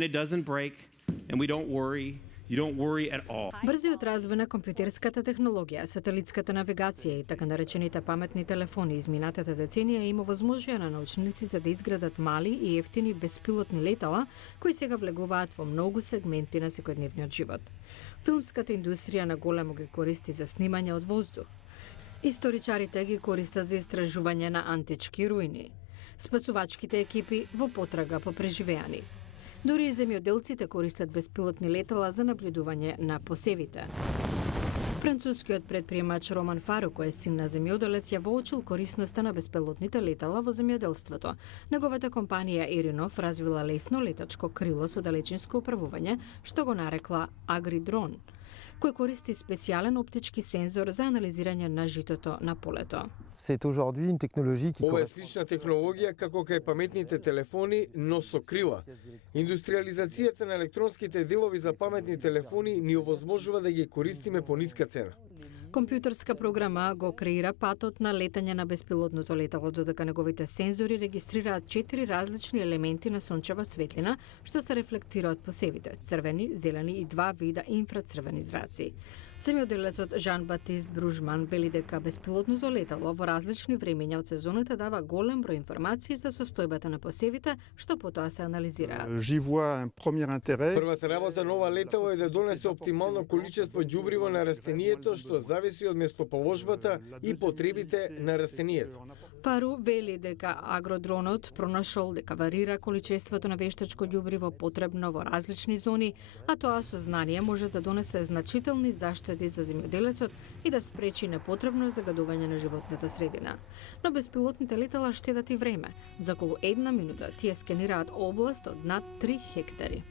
And it doesn't break, and we don't worry. You don't worry at all. Брзиот развој на компјутерската технологија, сателитската навигација и така наречените паметни телефони изминатата деценија им овозможија на научниците да изградат мали и ефтини беспилотни летала кои сега влегуваат во многу сегменти на секојдневниот живот. Филмската индустрија на големо ги користи за снимање од воздух. Историчарите ги користат за истражување на антички руини. Спасувачките екипи во потрага по преживеани. Дури и земјоделците користат беспилотни летала за наблюдување на посевите. Францускиот предприемач Роман Фаро, кој е син на земјоделец, ја воочил корисноста на беспилотните летала во земјоделството. Неговата компанија Иринов развила лесно летачко крило со далечинско управување, што го нарекла Агридрон, кој користи специјален оптички сензор за анализирање на житото на полето. Ова е слична технологија како кај паметните телефони, но со крила. Индустриализацијата на електронските делови за паметни телефони ни овозможува да ги користиме по ниска цена. Компјутерска програма го креира патот на летање на беспилотното летало, додека неговите сензори регистрираат 4 различни елементи на сончева светлина, што се рефлектира од посевите – црвени, зелени и 2 вида инфрацрвени зраци. Земјоделецот Жан-Батист Бружман вели дека беспилотното летало во различни времења од сезоната дава голем број информации за состојбата на посевите, што потоа се анализираат. Првата работа на ова летало е да донесе оптимално количество ѓубриво на растението, што зависи од местоположбата и потребите на растението. Пару вели дека агродронот пронашол дека варира количеството на вештачко ѓубриво потребно во различни зони, а тоа сознание може да донесе значителни заштети за земјоделецот и да спречи непотребно загадување на животната средина. Но беспилотните летала штедат и време. За околу 1 минута тие скенираат област од над 3 хектари.